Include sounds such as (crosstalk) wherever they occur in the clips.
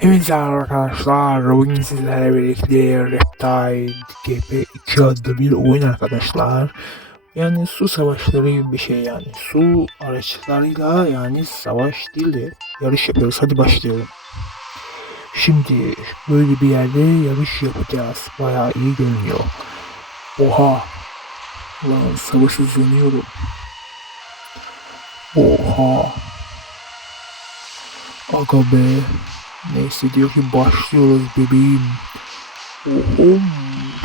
Evet arkadaşlar bugün sizlerle birlikte Reptile GP2 adlı bir oyun arkadaşlar. Yani su savaşları gibi bir şey yani. Su araçlarıyla yani savaş değil de yarış yapıyoruz. Hadi başlayalım. Şimdi böyle bir yerde yarış yapacağız. Bayağı iyi görünüyor. Oha. Lan sabırsızlanıyorum. Oha. Aga be. Neyse diyor ki başlıyoruz bebeğim. Oho.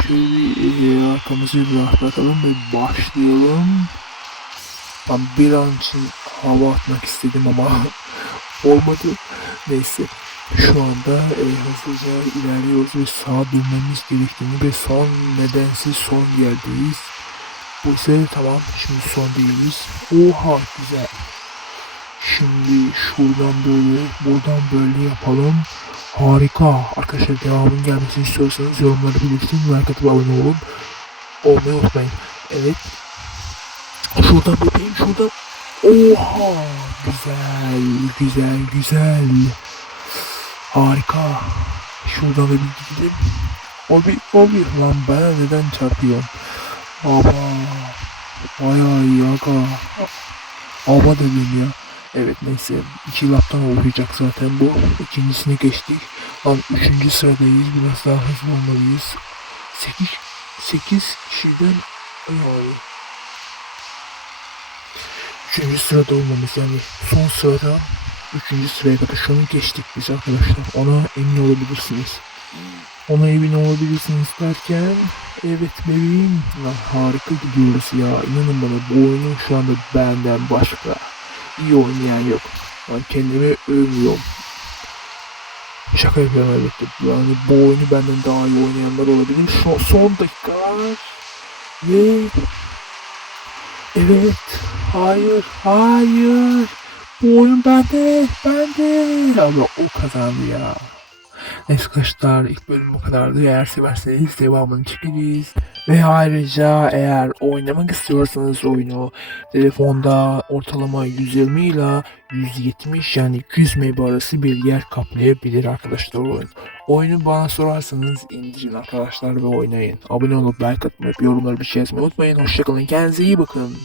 Şöyle arkamızı bir rahatlatalım ve başlayalım. Ben bir an için hava atmak istedim ama (laughs) olmadı. Neyse. Şu anda e, hızlıca ilerliyoruz ve sağa dönmemiz gerektiğini ve son nedense son yerdeyiz. Bu ise tamam şimdi son değiliz. Oha güzel. Şimdi şuradan böyle, buradan böyle yapalım. Harika. Arkadaşlar devamın gelmesini istiyorsanız yorumları belirtin. Like atıp abone olun. Olmayı unutmayın. Evet. Şuradan bebeğim şuradan. Oha. Güzel, güzel, güzel. Harika. Şuradan da bir gidelim. Abi, abi. Lan bana neden çarpıyor? Aba. Bayağı iyi aga. Aba dedim ya. Evet neyse iki laptan olacak zaten bu. İkincisini geçtik. Lan üçüncü sıradayız. Biraz daha hızlı olmalıyız. Sekiz, sekiz kişiden yani. Üçüncü sırada olmamız yani son sırada üçüncü sıraya kadar şu an geçtik biz arkadaşlar. Ona emin olabilirsiniz. Ona emin olabilirsiniz derken evet bebeğim lan harika gidiyoruz ya. İnanın bana bu oyunun şu anda benden başka iyi oynayan yok. Ben kendimi övmüyorum. Şaka yapıyorum elbette. Yani bu oyunu benden daha iyi oynayanlar olabilir. Şu son dakikalar ve evet hayır hayır bu oyun bende bende ama o kazandı ya. Neyse arkadaşlar ilk bölüm bu kadardı. Eğer severseniz devamını çekeriz. Ve ayrıca eğer oynamak istiyorsanız oyunu telefonda ortalama 120 ile 170 yani 200 MB arası bir yer kaplayabilir arkadaşlar oyun. Oyunu bana sorarsanız indirin arkadaşlar ve oynayın. Abone olup like atmayı, yorumları bir şey yazmayı unutmayın. Hoşçakalın. Kendinize iyi bakın.